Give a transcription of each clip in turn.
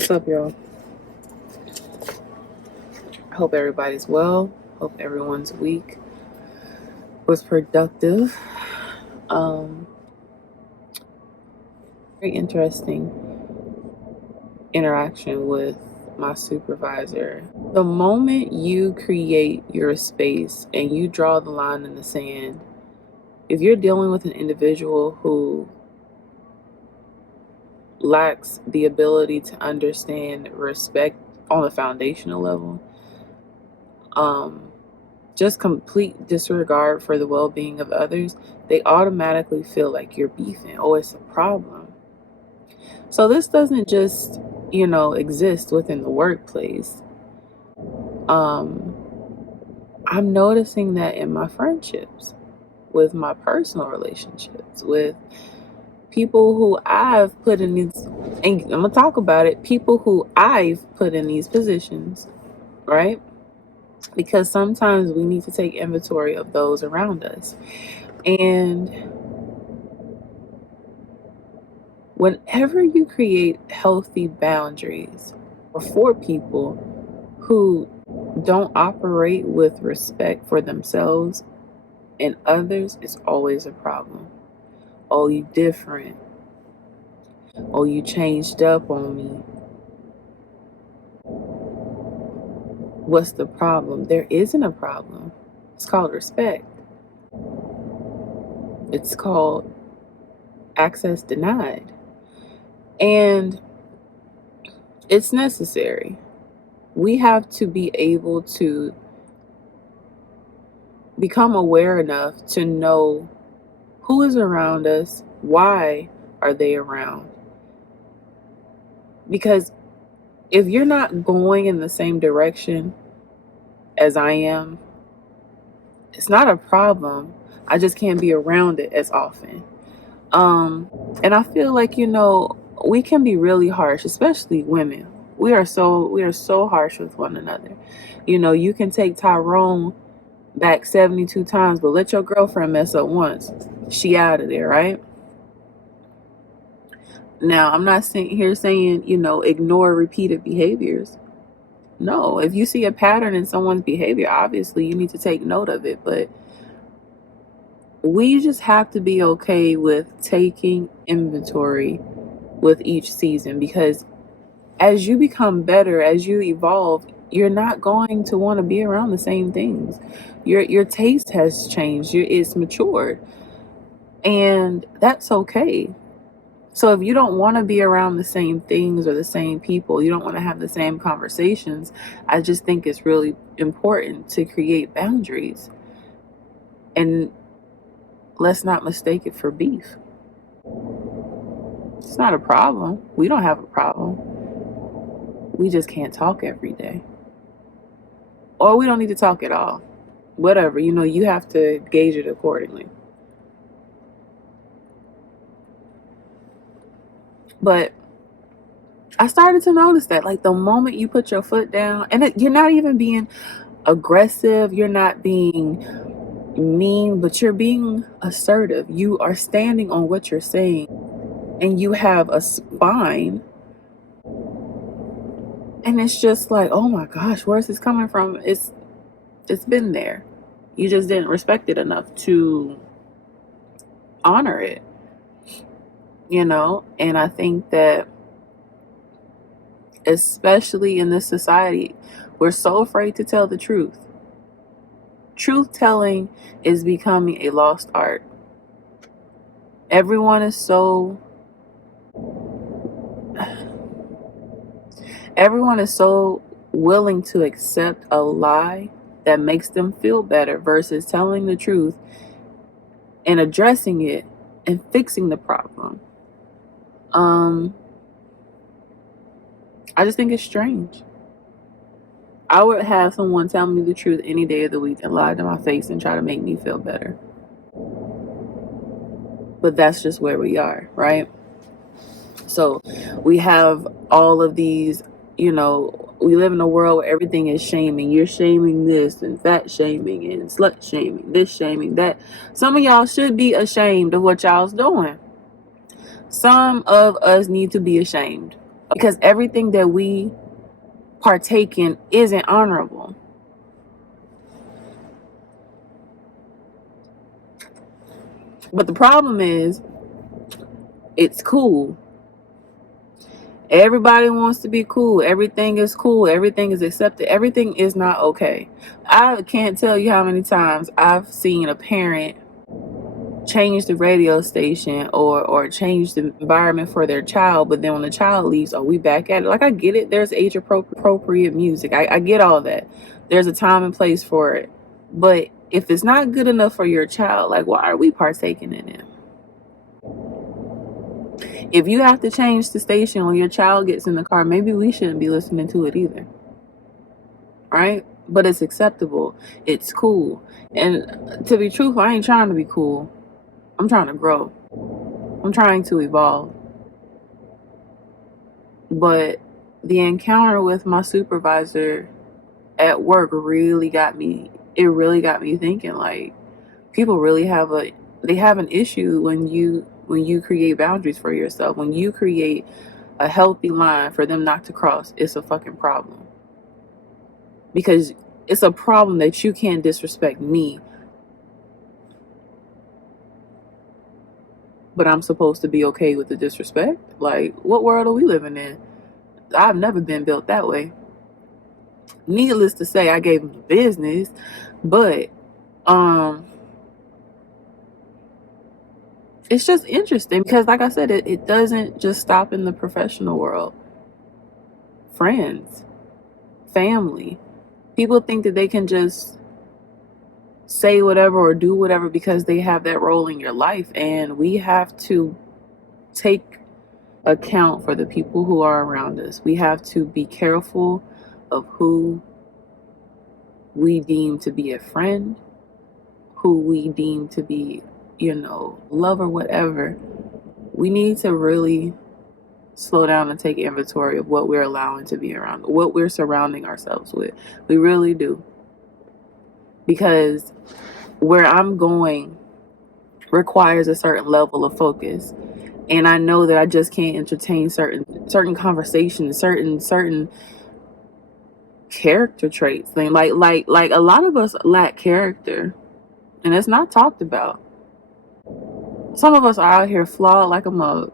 What's up, y'all? I hope everybody's well. Hope everyone's week was productive. Um, Very interesting interaction with my supervisor. The moment you create your space and you draw the line in the sand, if you're dealing with an individual who lacks the ability to understand respect on a foundational level, just complete disregard for the well-being of others, they automatically feel like you're beefing. Oh, it's a problem. So this doesn't just, exist within the workplace. I'm noticing that in my friendships, with my personal relationships, with people who I've put in these, and I'm gonna talk about it, people who I've put in these positions, right? Because sometimes we need to take inventory of those around us. And whenever you create healthy boundaries for people who don't operate with respect for themselves and others, it's always a problem. Oh, you different. Oh, you changed up on me. What's the problem? There isn't a problem. It's called respect. It's called access denied. And it's necessary. We have to be able to become aware enough to know who is around us, why are they around. Because if you're not going in the same direction as I am, it's not a problem. I just can't be around it as often. And I feel like, we can be really harsh, especially women. We are so harsh with one another. You can take Tyrone back 72 times, but let your girlfriend mess up once. She out of there, right? Now, I'm not here saying, ignore repeated behaviors. No, if you see a pattern in someone's behavior, obviously you need to take note of it, but we just have to be okay with taking inventory with each season, because as you become better, as you evolve, you're not going to want to be around the same things. Your taste has changed. It's matured, and that's okay. So if you don't want to be around the same things or the same people, you don't want to have the same conversations, I just think it's really important to create boundaries. And let's not mistake it for beef. It's not a problem. We don't have a problem. We just can't talk every day. Or we don't need to talk at all. Whatever, you have to gauge it accordingly. But I started to notice that, like, the moment you put your foot down, and you're not even being aggressive, you're not being mean, but you're being assertive. You are standing on what you're saying, and you have a spine. And it's just like, oh my gosh, where's this coming from? It's been there. You just didn't respect it enough to honor it, And I think that, especially in this society, we're so afraid to tell the truth. Truth telling is becoming a lost art. Everyone is so willing to accept a lie that makes them feel better versus telling the truth and addressing it and fixing the problem. I just think it's strange. I would have someone tell me the truth any day of the week and lie to my face and try to make me feel better. But that's just where we are, right? So we have all of these, we live in a world where everything is shaming. You're shaming this and fat shaming and slut shaming, this shaming, that. Some of y'all should be ashamed of what y'all's doing. Some of us need to be ashamed. because everything that we partake in isn't honorable. But the problem is, it's cool. Everybody wants to be cool. Everything is cool. Everything is accepted. Everything is not okay. I can't tell you how many times I've seen a parent change the radio station or change the environment for their child, but then when the child leaves, we back at it. Like, I get it. There's age appropriate music. I get all that. There's a time and place for it. But if it's not good enough for your child, like, why are we partaking in it? If you have to change the station when your child gets in the car, maybe we shouldn't be listening to it either. Right? But it's acceptable. It's cool. And to be truthful, I ain't trying to be cool. I'm trying to grow. I'm trying to evolve. But the encounter with my supervisor at work really got me thinking, like, people really have an issue when you create boundaries for yourself. When you create a healthy line for them not to cross, it's a fucking problem. Because it's a problem that you can't disrespect me, but I'm supposed to be okay with the disrespect. Like, what world are we living in? I've never been built that way. Needless to say, I gave him the business, but it's just interesting because, like I said, it doesn't just stop in the professional world. Friends, family, people think that they can just say whatever or do whatever because they have that role in your life, and we have to take account for the people who are around us. We have to be careful of who we deem to be a friend, who we deem to be, love or whatever. We need to really slow down and take inventory of what we're allowing to be around, what we're surrounding ourselves with. We really do. Because where I'm going requires a certain level of focus. And I know that I just can't entertain certain conversations, certain character traits. Like a lot of us lack character, and it's not talked about. Some of us are out here flawed like a mug,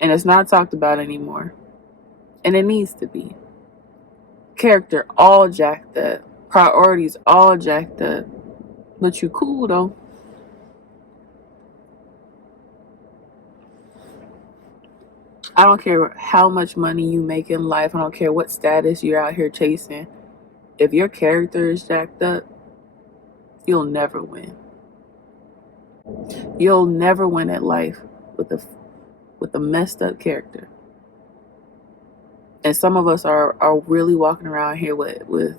and it's not talked about anymore. And it needs to be. Character all jacked up, priorities all jacked up, but you cool though. I don't care how much money you make in life. I don't care what status you're out here chasing. If your character is jacked up, you'll never win. You'll never win at life with a messed up character. And some of us are really walking around here with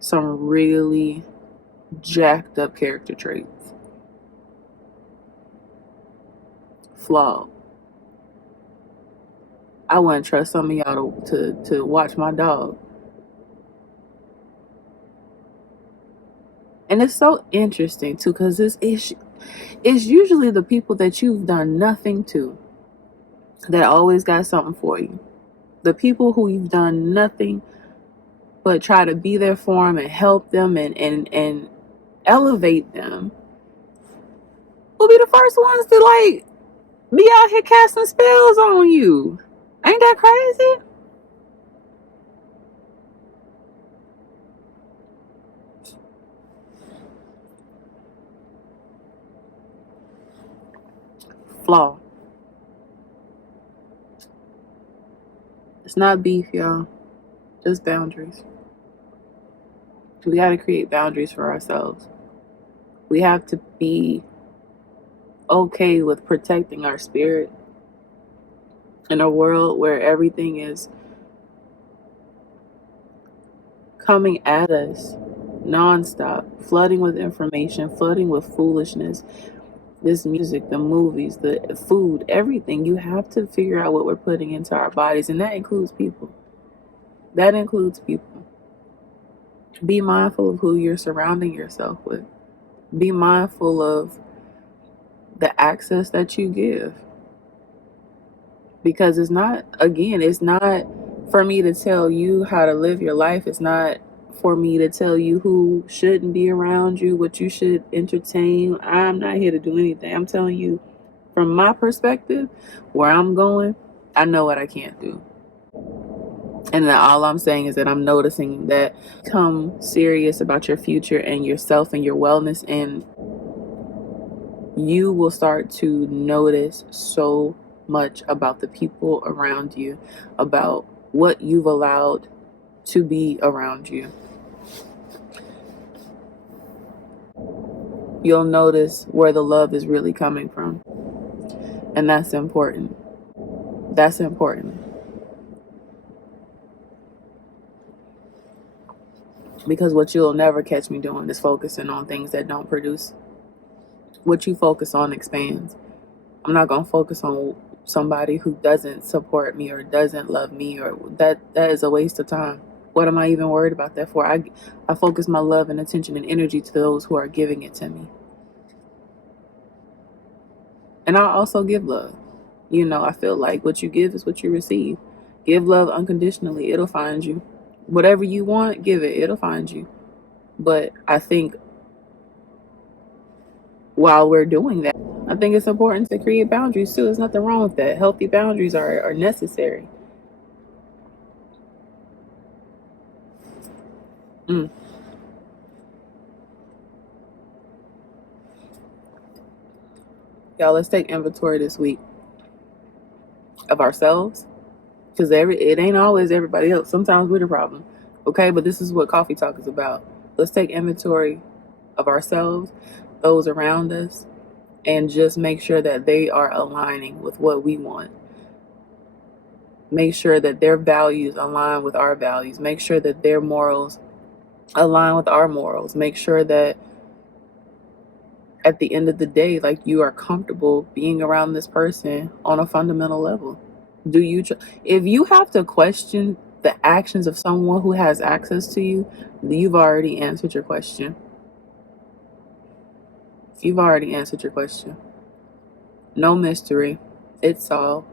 some really jacked up character traits. Flawed. I wouldn't trust some of y'all to watch my dog. And it's so interesting too, because it's usually the people that you've done nothing to that always got something for you. The people who you've done nothing but try to be there for them and help them and elevate them will be the first ones to, like, be out here casting spells on you. Ain't that crazy? Flaw. It's not beef, y'all. Just boundaries. We got to create boundaries for ourselves. We have to be okay with protecting our spirit in a world where everything is coming at us nonstop, flooding with information, flooding with foolishness. This music, the movies, the food, everything. You have to figure out what we're putting into our bodies, and that includes people. That includes people. Be mindful of who you're surrounding yourself with. Be mindful of the access that you give. Because it's not for me to tell you how to live your life. It's not for me to tell you who shouldn't be around you, what you should entertain. I'm not here to do anything. I'm telling you from my perspective, where I'm going, I know what I can't do. And then all I'm saying is that I'm noticing that become serious about your future and yourself and your wellness, and you will start to notice so much about the people around you, about what you've allowed to be around you. You'll notice where the love is really coming from. And that's important. That's important. Because what you'll never catch me doing is focusing on things that don't produce. What you focus on expands. I'm not going to focus on somebody who doesn't support me or doesn't love me, or that is a waste of time. What am I even worried about that for? I focus my love and attention and energy to those who are giving it to me. And I also give love. I feel like what you give is what you receive. Give love unconditionally. It'll find you. Whatever you want, give it. It'll find you. But I think while we're doing that, I think it's important to create boundaries too. There's nothing wrong with that. Healthy boundaries are necessary. Mm. Y'all, let's take inventory this week of ourselves, because it ain't always everybody else. Sometimes we're the problem. Okay, but this is what Coffee Talk is about. Let's take inventory of ourselves, those around us, and just make sure that they are aligning with what we want. Make sure that their values align with our values. Make sure that their morals align with our morals. Make sure that at the end of the day, like, you are comfortable being around this person on a fundamental level. If you have to question the actions of someone who has access to you, you've already answered your question. You've already answered your question. No mystery. It's solved.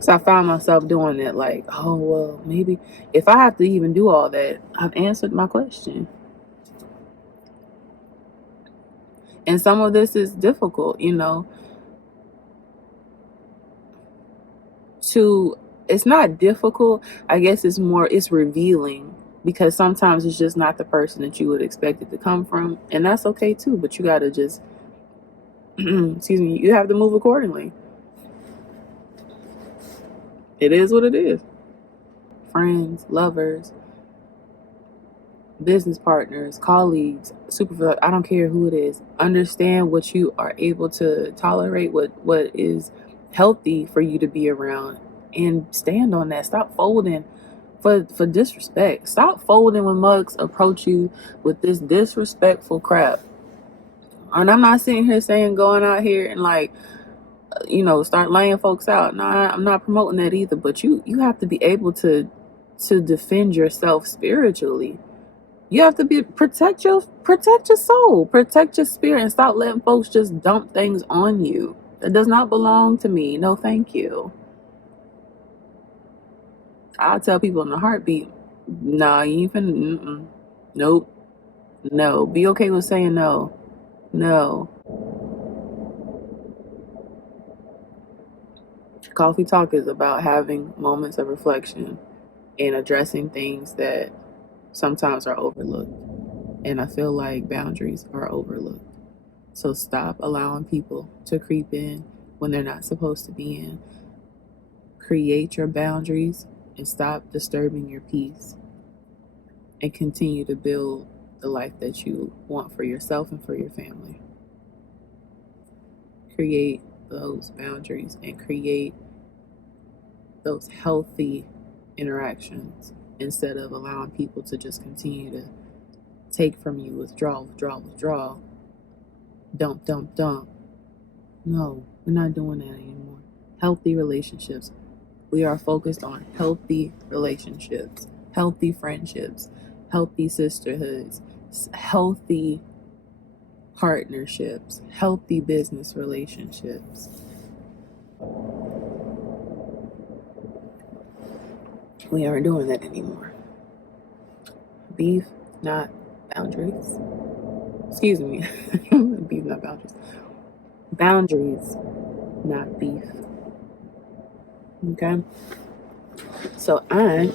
So I found myself doing that, like, oh, well, maybe if I have to even do all that, I've answered my question. And some of this is difficult, it's not difficult. I guess it's revealing, because sometimes it's just not the person that you would expect it to come from. And that's okay too, but you got to just, excuse me, you have to move accordingly. It is what it is. Friends, lovers, business partners, colleagues, supervisors, I don't care who it is. Understand what you are able to tolerate, what is healthy for you to be around, and stand on that. Stop folding for disrespect. Stop folding when mugs approach you with this disrespectful crap. And I'm not sitting here saying going out here and, like, start laying folks out. No, I'm not promoting that either. But you have to be able to defend yourself spiritually. You have to protect your soul, protect your spirit, and stop letting folks just dump things on you. That does not belong to me. No, thank you. I'll tell people in a heartbeat, nah, you ain't finna, nope, no. Be okay with saying no. No. Coffee Talk is about having moments of reflection and addressing things that sometimes are overlooked. And I feel like boundaries are overlooked. So stop allowing people to creep in when they're not supposed to be in. Create your boundaries and stop disturbing your peace, and continue to build the life that you want for yourself and for your family. Create those boundaries and create those healthy interactions, instead of allowing people to just continue to take from you, withdraw, dump. No, we're not doing that anymore. Healthy relationships. We are focused on healthy relationships, healthy friendships, healthy sisterhoods, healthy partnerships, healthy business relationships. We aren't doing that anymore. Beef, not boundaries. Excuse me. Beef, not boundaries. Boundaries, not beef. Okay? So I'm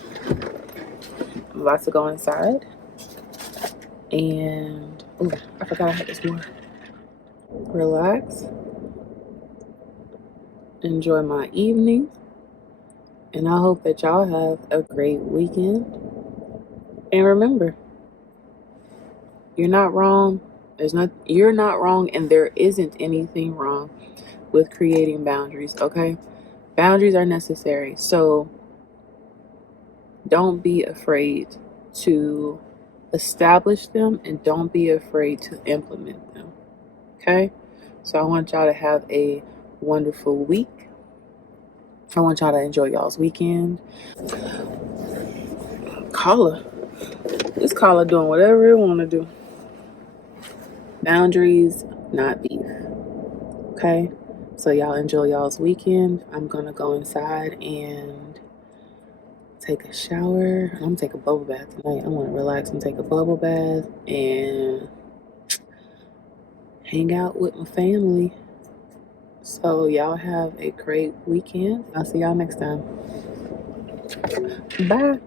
about to go inside and I forgot I had this water. Relax. Enjoy my evening. And I hope that y'all have a great weekend. And remember, you're not wrong. You're not wrong, and there isn't anything wrong with creating boundaries, okay? Boundaries are necessary. So don't be afraid to establish them and don't be afraid to implement them. Okay? So I want y'all to have a wonderful week. I want y'all to enjoy y'all's weekend. Caller. This caller doing whatever it want to do. Boundaries, not beef. Okay? So y'all enjoy y'all's weekend. I'm going to go inside and take a shower. I'm going to take a bubble bath tonight. I want to relax and take a bubble bath and hang out with my family. So y'all have a great weekend. I'll see y'all next time. Bye.